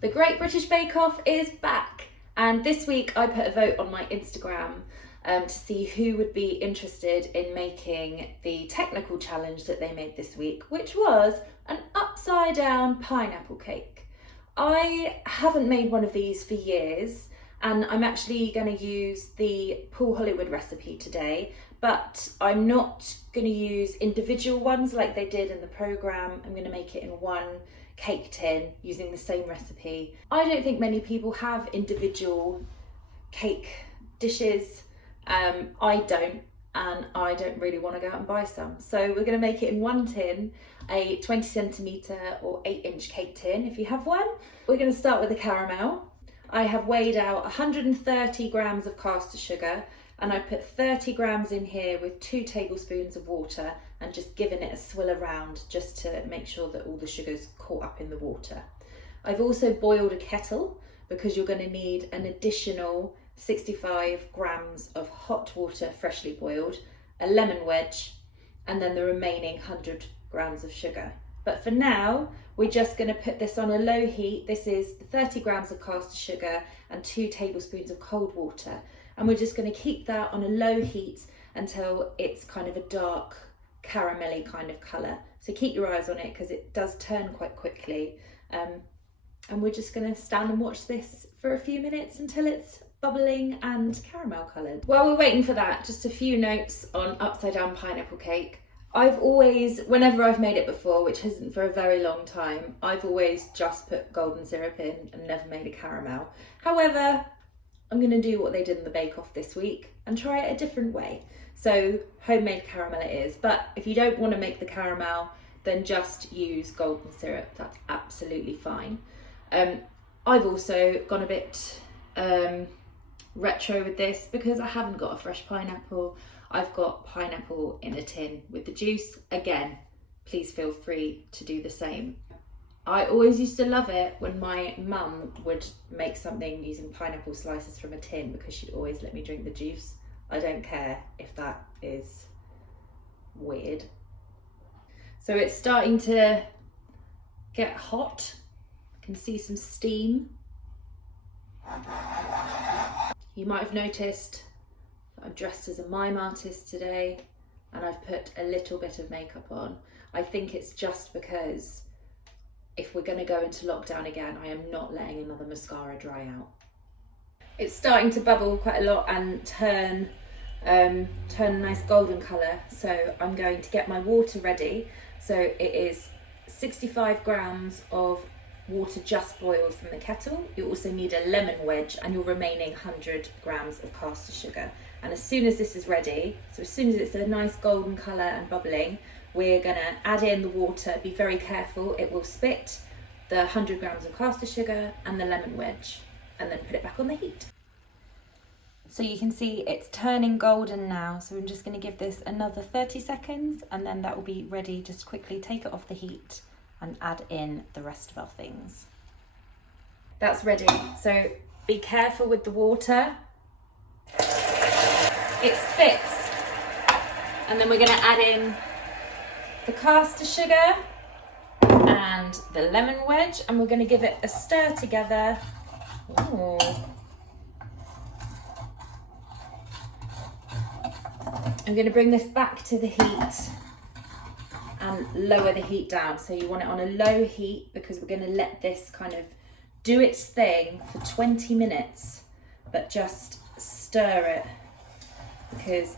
The Great British Bake Off is back, and this week I put a vote on my Instagram to see who would be interested in making the technical challenge that they made this week, which was an upside down pineapple cake. I haven't made one of these for years, and I'm actually going to use the Paul Hollywood recipe today, but I'm not going to use individual ones like they did in the programme. I'm going to make it in one cake tin using the same recipe. I don't think many people have individual cake dishes. I don't, and I don't really want to go out and buy some. So we're going to make it in one tin, a 20 centimetre or 8-inch cake tin if you have one. We're going to start with the caramel. I have weighed out 130 grams of caster sugar, and I've put 30 grams in here with 2 tablespoons of water and just given it a swill around just to make sure that all the sugar's caught up in the water. I've also boiled a kettle because you're going to need an additional 65 grams of hot water freshly boiled, a lemon wedge, and then the remaining 100 grams of sugar. But for now, we're just going to put this on a low heat. This is 30 grams of caster sugar and 2 tablespoons of cold water. And we're just going to keep that on a low heat until it's kind of a dark caramelly kind of colour. So keep your eyes on it because it does turn quite quickly. And we're just going to stand and watch this for a few minutes until it's bubbling and caramel coloured. While we're waiting for that, just a few notes on upside down pineapple cake. I've always, whenever I've made it before, which isn't for a very long time, I've always just put golden syrup in and never made a caramel. However, I'm going to do what they did in the Bake Off this week and try it a different way. So homemade caramel it is, but if you don't want to make the caramel, then just use golden syrup. That's absolutely fine. I've also gone a bit retro with this because I haven't got a fresh pineapple. I've got pineapple in a tin with the juice. Again, please feel free to do the same. I always used to love it when my mum would make something using pineapple slices from a tin because she'd always let me drink the juice. I don't care if that is weird. So it's starting to get hot. I can see some steam. You might have noticed that I'm dressed as a mime artist today and I've put a little bit of makeup on. I think it's just because if we're going to go into lockdown again, I am not letting another mascara dry out. It's starting to bubble quite a lot and turn a nice golden colour. So I'm going to get my water ready. So it is 65 grams of water just boiled from the kettle. You also need a lemon wedge and your remaining 100 grams of caster sugar. And as soon as this is ready, so as soon as it's a nice golden colour and bubbling, we're going to add in the water. Be very careful, it will spit the 100 grams of caster sugar and the lemon wedge, and then put it back on the heat. So you can see it's turning golden now, so I'm just going to give this another 30 seconds and then that will be ready. Just quickly take it off the heat and add in the rest of our things. That's ready, so be careful with the water. It spits, and then we're going to add in the caster sugar and the lemon wedge, and we're going to give it a stir together. Ooh. I'm going to bring this back to the heat and lower the heat down. So you want it on a low heat because we're going to let this kind of do its thing for 20 minutes, but just stir it because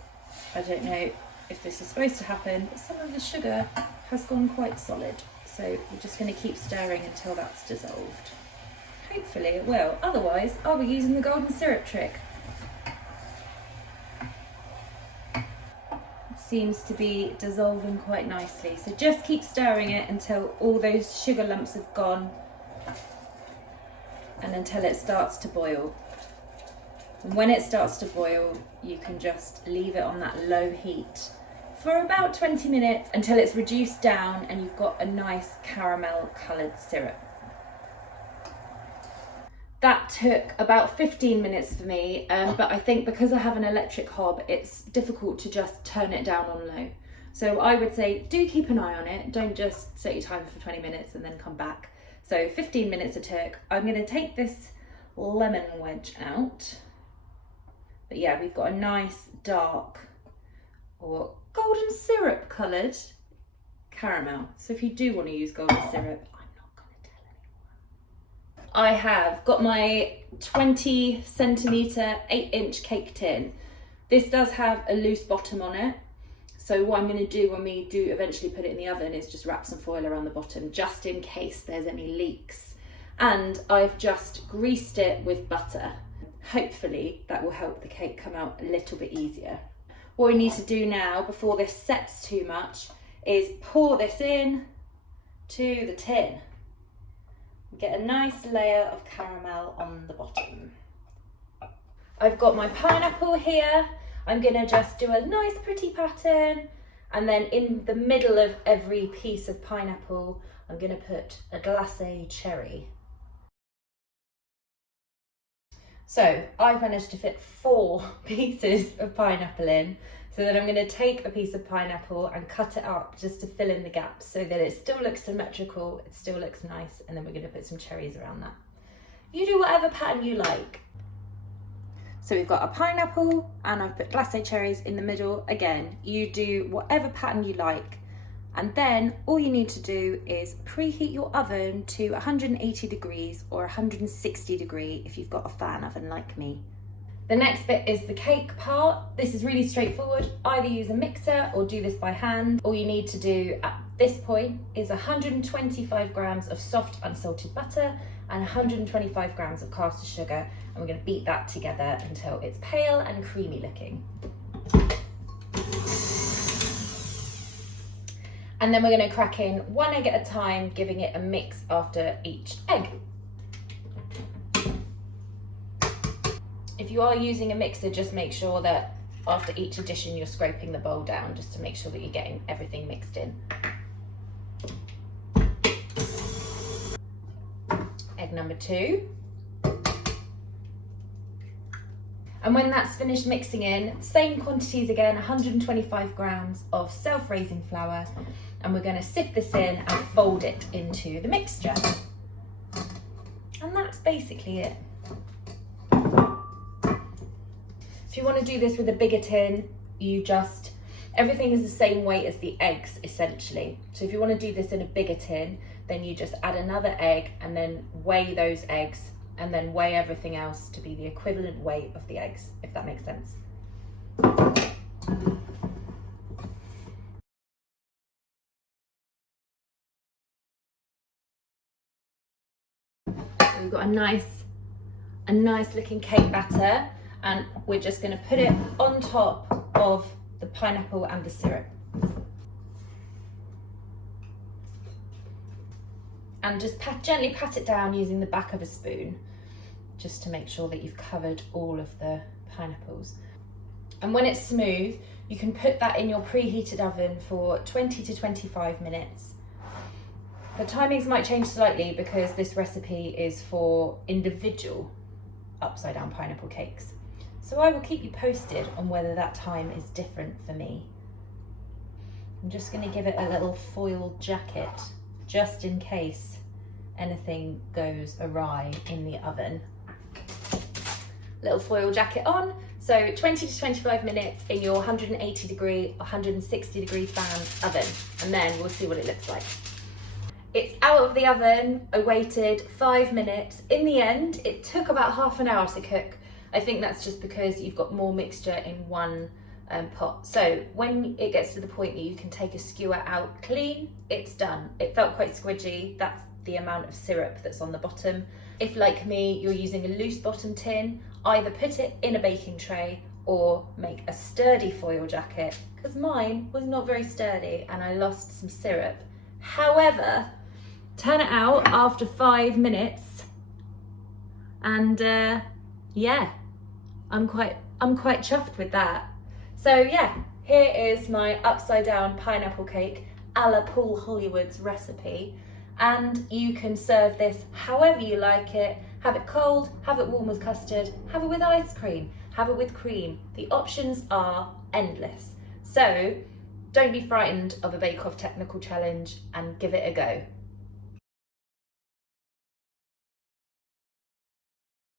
I don't know if this is supposed to happen, but some of the sugar has gone quite solid. So we're just going to keep stirring until that's dissolved. Hopefully it will. Otherwise, I'll be using the golden syrup trick. It seems to be dissolving quite nicely. So just keep stirring it until all those sugar lumps have gone and until it starts to boil. And when it starts to boil, you can just leave it on that low heat for about 20 minutes until it's reduced down and you've got a nice caramel coloured syrup. That took about 15 minutes for me, but I think because I have an electric hob, it's difficult to just turn it down on low. So I would say do keep an eye on it. Don't just set your timer for 20 minutes and then come back. So 15 minutes it took. I'm going to take this lemon wedge out. But yeah, we've got a nice dark or golden syrup coloured caramel. So if you do want to use golden syrup, I'm not going to tell anyone. I have got my 20 centimetre 8-inch cake tin. This does have a loose bottom on it. So what I'm going to do when we do eventually put it in the oven is just wrap some foil around the bottom just in case there's any leaks. And I've just greased it with butter. Hopefully that will help the cake come out a little bit easier. What we need to do now before this sets too much is pour this in to the tin. Get a nice layer of caramel on the bottom. I've got my pineapple here. I'm gonna just do a nice pretty pattern, and then in the middle of every piece of pineapple, I'm gonna put a glacé cherry. So I've managed to fit 4 pieces of pineapple in. So then I'm going to take a piece of pineapple and cut it up just to fill in the gaps so that it still looks symmetrical, it still looks nice, and then we're going to put some cherries around that. You do whatever pattern you like. So we've got a pineapple and I've put glacé cherries in the middle. Again, you do whatever pattern you like. And then all you need to do is preheat your oven to 180 degrees or 160 degree if you've got a fan oven like me. The next bit is the cake part. This is really straightforward. Either use a mixer or do this by hand. All you need to do at this point is 125 grams of soft unsalted butter and 125 grams of caster sugar. And we're going to beat that together until it's pale and creamy looking. And then we're going to crack in 1 egg at a time, giving it a mix after each egg. If you are using a mixer, just make sure that after each addition you're scraping the bowl down just to make sure that you're getting everything mixed in. Egg number 2. And when that's finished mixing in, same quantities again, 125 grams of self-raising flour, and we're going to sift this in and fold it into the mixture. And that's basically it. If you want to do this with a bigger tin, everything is the same weight as the eggs essentially. So if you want to do this in a bigger tin, then you just add another egg and then weigh those eggs and then weigh everything else to be the equivalent weight of the eggs, if that makes sense. So we've got a nice looking cake batter, and we're just going to put it on top of the pineapple and the syrup. And just gently pat it down using the back of a spoon, just to make sure that you've covered all of the pineapples. And when it's smooth, you can put that in your preheated oven for 20 to 25 minutes. The timings might change slightly because this recipe is for individual upside down pineapple cakes. So I will keep you posted on whether that time is different for me. I'm just going to give it a little foil jacket just in case anything goes awry in the oven. Little foil jacket on. So 20 to 25 minutes in your 180 degree, 160 degree fan oven, and then we'll see what it looks like. It's out of the oven. I waited 5 minutes. In the end, it took about half an hour to cook. I think that's just because you've got more mixture in one pot. So when it gets to the point that you can take a skewer out clean, it's done. It felt quite squidgy. That's the amount of syrup that's on the bottom. If, like me, you're using a loose bottom tin, either put it in a baking tray or make a sturdy foil jacket, because mine was not very sturdy and I lost some syrup. However, turn it out after 5 minutes and yeah, I'm quite chuffed with that. So yeah, here is my upside down pineapple cake a la Paul Hollywood's recipe, and you can serve this however you like it. Have it cold, have it warm with custard, have it with ice cream, have it with cream. The options are endless. So don't be frightened of a Bake Off technical challenge and give it a go.